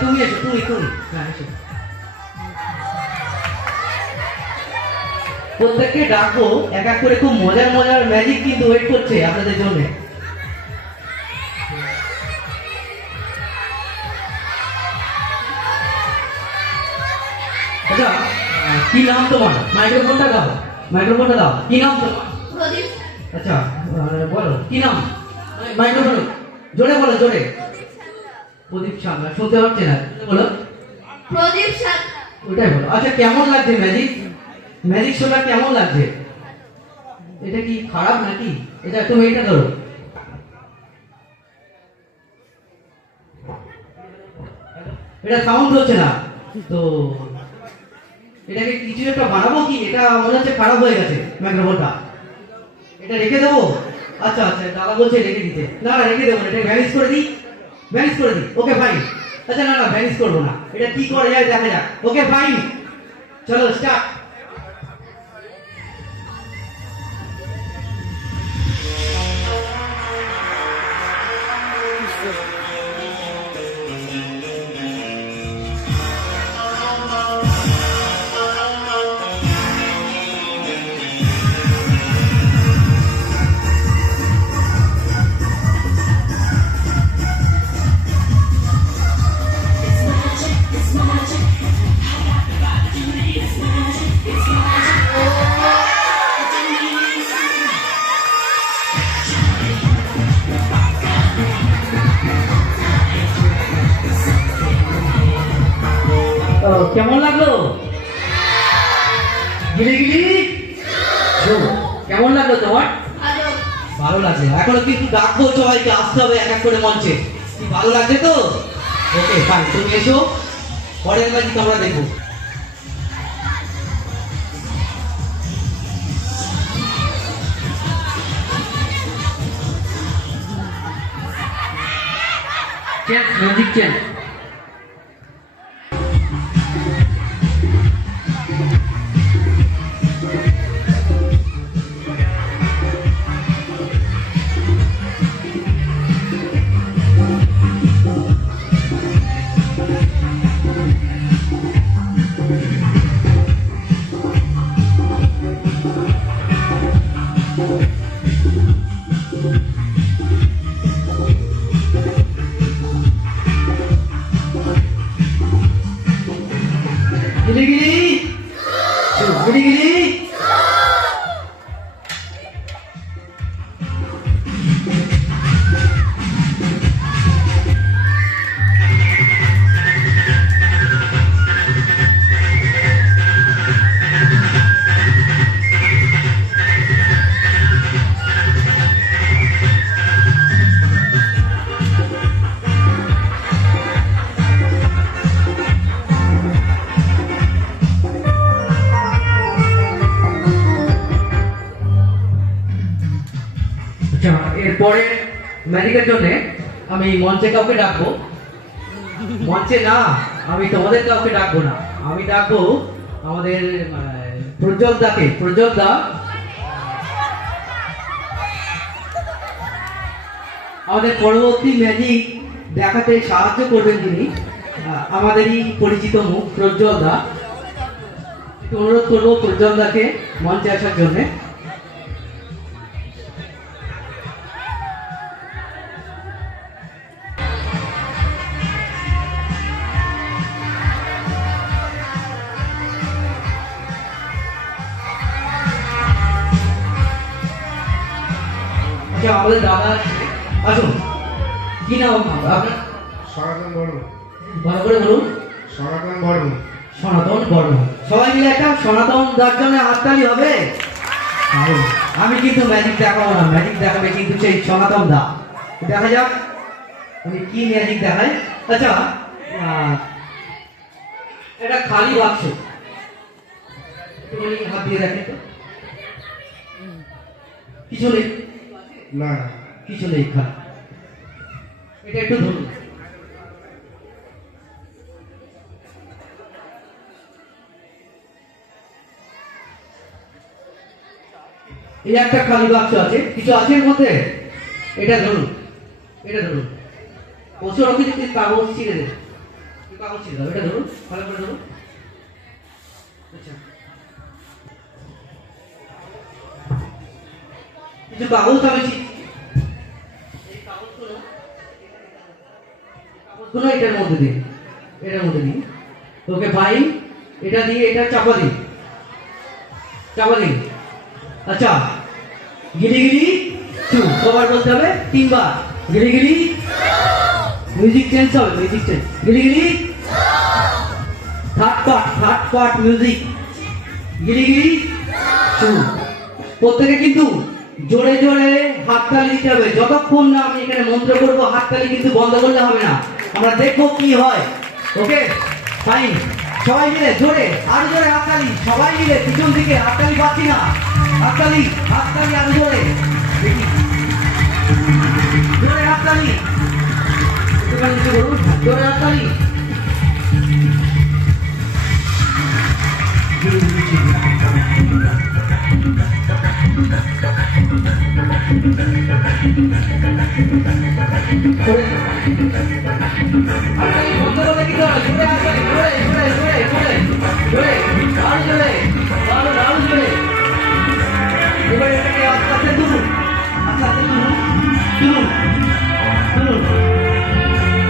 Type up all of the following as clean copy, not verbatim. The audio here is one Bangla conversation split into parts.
তুমি এসো, তুমি হ্যাঁ এসো। প্রত্যেককে ডাকবো এক এক করে, খুব মজার মজার ম্যাজিক কিন্তু ওয়েট করছে আপনাদের জন্য। আচ্ছা, কি নাম তোমার? মাইক্রোফোনটা দাও, মাইক্রোফোনটা দাও। কি নাম তোমার? প্রদীপ। আচ্ছা, বলো কি নাম? মাইক্রোফোন জোরে বলো, জোরে। প্রদীপ সামলা, শুনতে পাচ্ছে না, বলো। প্রদীপ সামলা। ওটাই বলো। আচ্ছা, কেমন লাগছে ম্যাজিক? ম্যাজিক শোটা কেমন লাগছে? এটা কি খারাপ নাকি? এটা তুমি এটা ধরো। এটা সাউন্ড হচ্ছে না তো, এটাকে কিছু একটা বানাবো কি? এটা মনে হচ্ছে খারাপ হয়ে গেছে মাইক্রোফোনটা। এটা রেখে দেবো? আচ্ছা আচ্ছা, দাদা বলছে রেখে দিতে। না না, রেখে দেবো না, এটা ভ্যানিশ করে দিই, ভ্যানিশ করে দিই। Okay fine. আচ্ছা না না, ভ্যানিশ করবো না, এটা কি করে যায় দেখা যাক। ওকে ফাইন, চলো স্টার্ট। কেমন লাগলো? গিলি গিলি কেমন লাগলো তোমার? ভালো। ভালো লাগছে। এখনো কিন্তু ডাকবো সবাইকে, আসতে হবে এক এক করে মঞ্চে। কি ভালো লাগছে তো? ওকে ফাইন, তুমি এসো, পরের ম্যাজিক আমরা দেখবো। Magic change. গিলি গিলি গিলি গিলি। এরপরে ম্যাজিকের জন্য আমি মঞ্চে কাউকে ডাকবো। মঞ্চে না, আমি তোমাদের কাউকে ডাকবো না, আমি ডাকবো আমাদের প্রজ্জ্বল দাকে। প্রজ্জ্বল দা আমাদের পরবর্তী ম্যাজিক দেখাতে সাহায্য করবেন তিনি, আমাদেরই পরিচিত মুখ প্রজ্জ্বল দা। অনুরোধ করবো প্রজ্জ্বল দাকে মঞ্চে আসার জন্য। আমাদের দাদা আসুন। কি নাম আপনার? সনাতন বর্মন। ভালো করে বলুন। সনাতন বর্মন। সনাতন বর্মন। সবাই মিলে একটা সনাতন দার জন্য হাততালি হবে। আমি কিন্তু ম্যাজিক দেখাবো না, ম্যাজিক দেখাবে কিন্তু সেই সনাতন দা। দেখা যাক উনি কি ম্যাজিক দেখায়। আচ্ছা, এটা খালি বাক্স, একটুখানি হাত দিয়ে দেখেন তো। কিছু নেই না কিছু নেই, খালি। এটা একটু ধরুন। এই একটা খালি বাক্স আছে, কিছু আছে এর মধ্যে। এটা ধরুন, এটা ধরুন। ওষুধ কিছু কাগজ ছিঁড়ে দেন। কাগজ ছিল এটা ধরুন ভালো করে ধরুন আচ্ছা কিছু কাগজ আমি এই কাগজগুলো এটার মধ্যে দিন ওকে ফাইন এটা দিয়ে এটা চাপা দিন আচ্ছা গিলি গিলি টু কবার বলতে হবে 3 বার গিলি গিলি মিউজিক চেঞ্জ হবে গিলি গিলি থার্ড পার্ট মিউজিক গিলি গিলি টু প্রত্যেকে কিন্তু জোরে জোরে হাততালি দিতে হবে যতক্ষণ না আমি এখানে মন্ত্র করব হাততালি কিন্তু বন্ধ করলে হবে না আমরা দেখবো কি হয় ওকে ফাইন সবাই মিলে জোরে আর জোরে হাততালি সবাই মিলে পিছন দিকে হাততালি পাচ্ছি না হাততালি আর জোরে জোরে হাততালি একটুখানি নিচে করুন জোরে হাততালি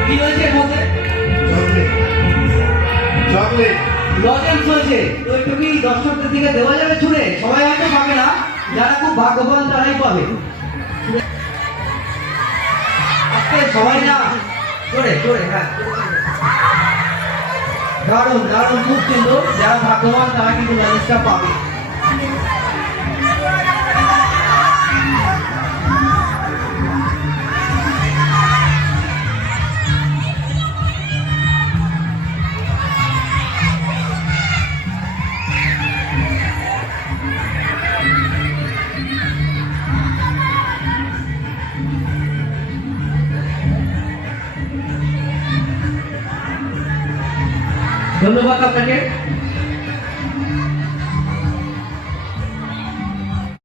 কি হয়েছে চকলেট লজেন্স হয়েছে তো একটু কি দর্শকদের দিকে দেওয়া যাবে ছুড়ে সবাই হয়তো পাবে না যারা খুব ভাগ্যবান তারাই পাবে আজকে সবাই না জোরে হ্যাঁ দারুণ খুব সুন্দর যারা ভাগ্যবান তারা কিন্তু লজেন্সটা পাবে ধন্যবাদ আপনাকে